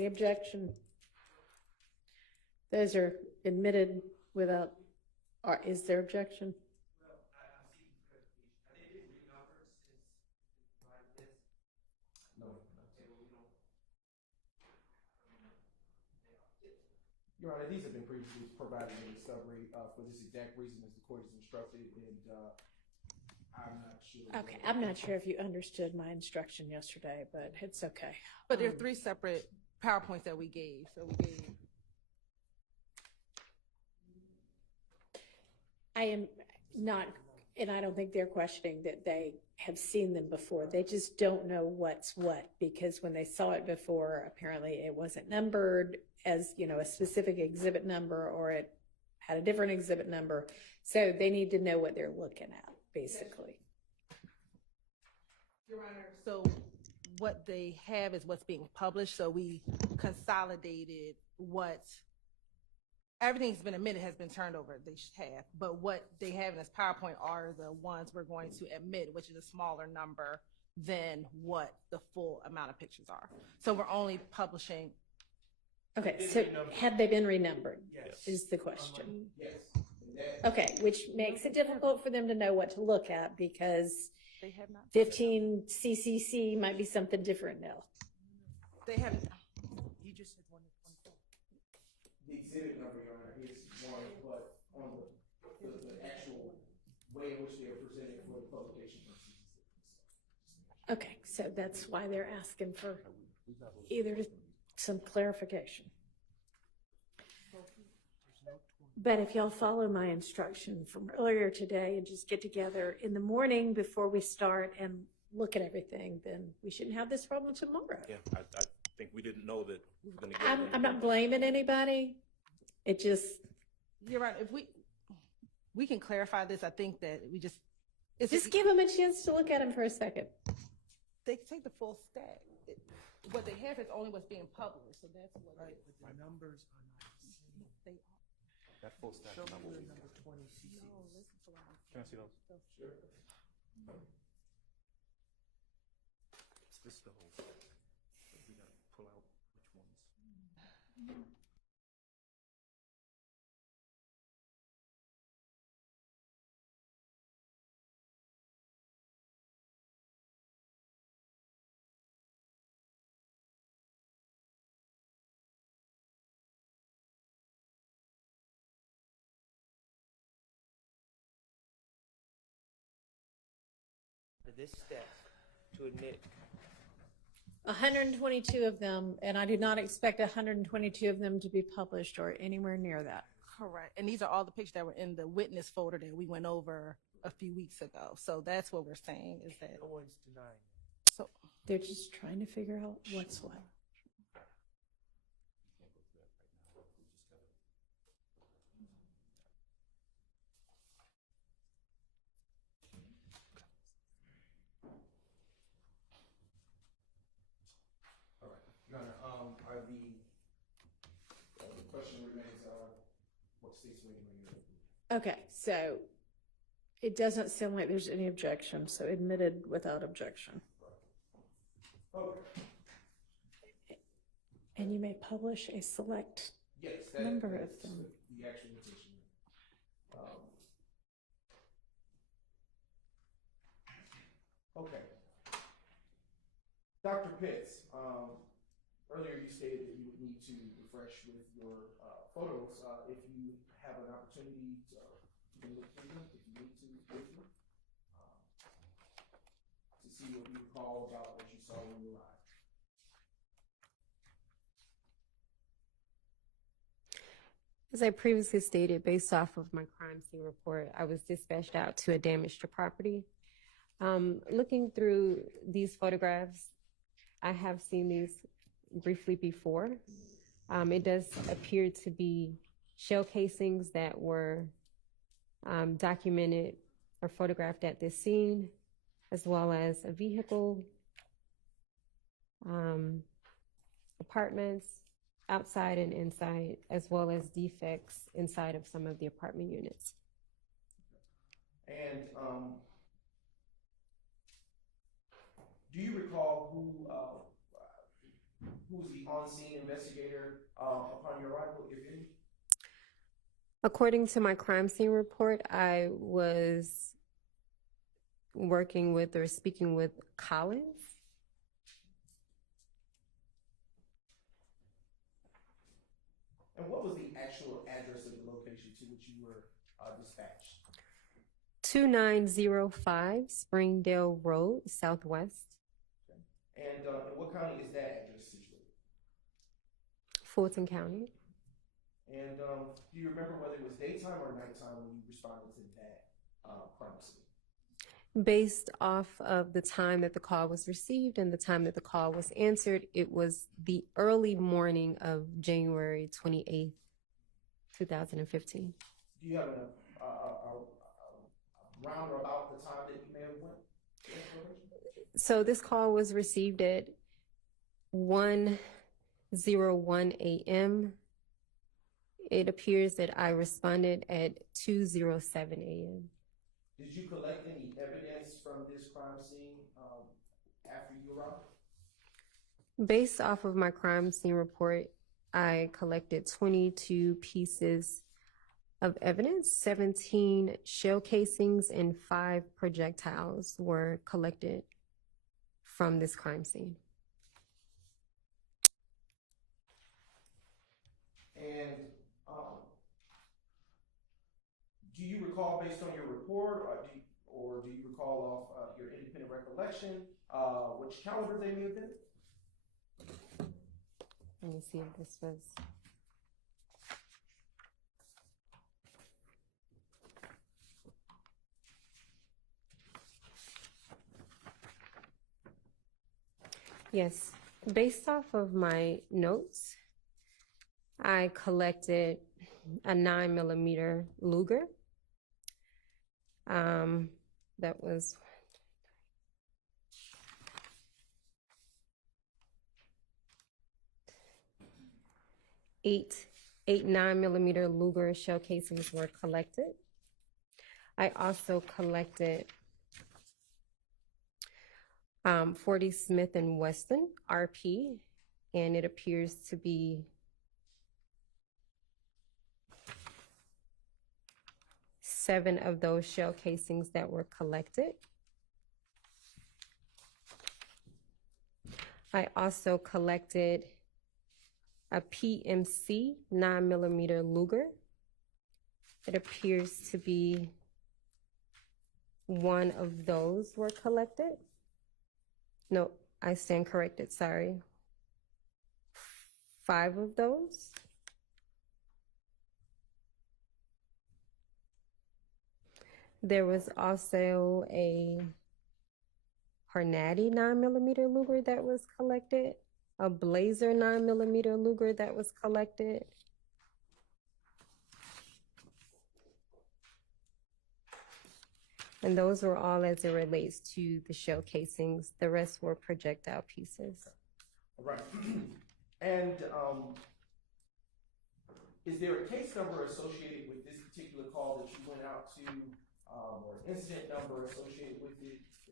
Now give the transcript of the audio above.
Any objection? Those are admitted without, or is there objection? Your Honor, these have been previously provided in discovery for this exact reason as the court has instructed, and I'm not sure. Okay, I'm not sure if you understood my instruction yesterday, but it's okay. But there are three separate PowerPoints that we gave. So we gave. I am not, and I don't think they're questioning that they have seen them before. They just don't know what's what, because when they saw it before, apparently it wasn't numbered as, you know, a specific exhibit number, or it had a different exhibit number. So they need to know what they're looking at, basically. Your Honor, so what they have is what's being published. So we consolidated what everything's been admitted has been turned over. They should have, but what they have in this PowerPoint are the ones we're going to admit, which is a smaller number than what the full amount of pictures are. So we're only publishing. Okay, so have they been renumbered? Yes. Is the question. Yes. Okay, which makes it difficult for them to know what to look at, because They have not. 15 CCC might be something different now. They have. You just said 1 to 24. The exhibit number, Your Honor, is one, but on the actual way in which they are presented for the publication purposes. Okay, so that's why they're asking for either some clarification. But if y'all follow my instruction from earlier today and just get together in the morning before we start and look at everything, then we shouldn't have this problem tomorrow. Yeah, I think we didn't know that we were going to get it. I'm not blaming anybody. It just, You're right. If we can clarify this, I think that we just give them a chance to look at them for a second. they take the full stack. What they have is only what's being published, so that's what. Right, but the numbers are not the same. They are. That full stack Show is not me what the we number got. 20 CC. No, listen to what I'm Can I see those? Sure. This is the whole stack. We got to pull out which ones. This step to admit 122 of them, and I do not expect 122 of them to be published or anywhere near that. correct. And these are all the pictures that were in the witness folder that we went over a few weeks ago. So that's what we're saying is that. no one's denying. So They're just trying to figure out what's what. All right. Your Honor, are the question remains, what state's waiting on you? Okay, so it doesn't sound like there's any objection, so admitted without objection. Okay. And you may publish a select Yes, number of that's them. the actual petition. Okay. Dr. Pitts, earlier you stated that you would need to refresh with your photos. If you have an opportunity to look through them, if you need to with them, to see what you recall about what you saw when you arrived. As I previously stated, based off of my crime scene report, I was dispatched out to a damaged property. Looking through these photographs, I have seen these briefly before. It does appear to be shell casings that were documented or photographed at this scene, as well as a vehicle, apartments, outside and inside, as well as defects inside of some of the apartment units. And do you recall who who's the on-scene investigator upon your arrival, if any? According to my crime scene report, I was working with or speaking with Collins. And what was the actual address of the location to which you were dispatched? 2905 Springdale Road, Southwest, And in what county is that address situated? Fulton County. And do you remember whether it was daytime or nighttime when you responded to that crime scene? Based off of the time that the call was received and the time that the call was answered, it was the early morning of January 28th, 2015. Do you have a round or about the time that you may have went to that location? So this call was received at 1:01 a.m. It appears that I responded at 2:07 a.m. Did you collect any evidence from this crime scene after you arrived? Based off of my crime scene report, I collected 22 pieces of evidence. 17 shell casings and 5 projectiles were collected from this crime scene. And do you recall, based on your report, or do you recall off your independent recollection, which caliber they may have been? Let me see if this was. Yes, based off of my notes, I collected a 9mm Luger. That was eight 9mm Luger shell casings were collected. I also collected 40 Smith & Wesson RP, and it appears to be 7 of those shell casings that were collected. I also collected a PMC 9mm Luger. It appears to be 1 of those were collected. No, I stand corrected, sorry. 5 of those. There was also a Hornady 9mm Luger that was collected, a Blazer 9mm Luger that was collected. And those were all as it relates to the shell casings. The rest were projectile pieces. All right. And is there a case number associated with this particular call that you went out to, or an incident number associated with it?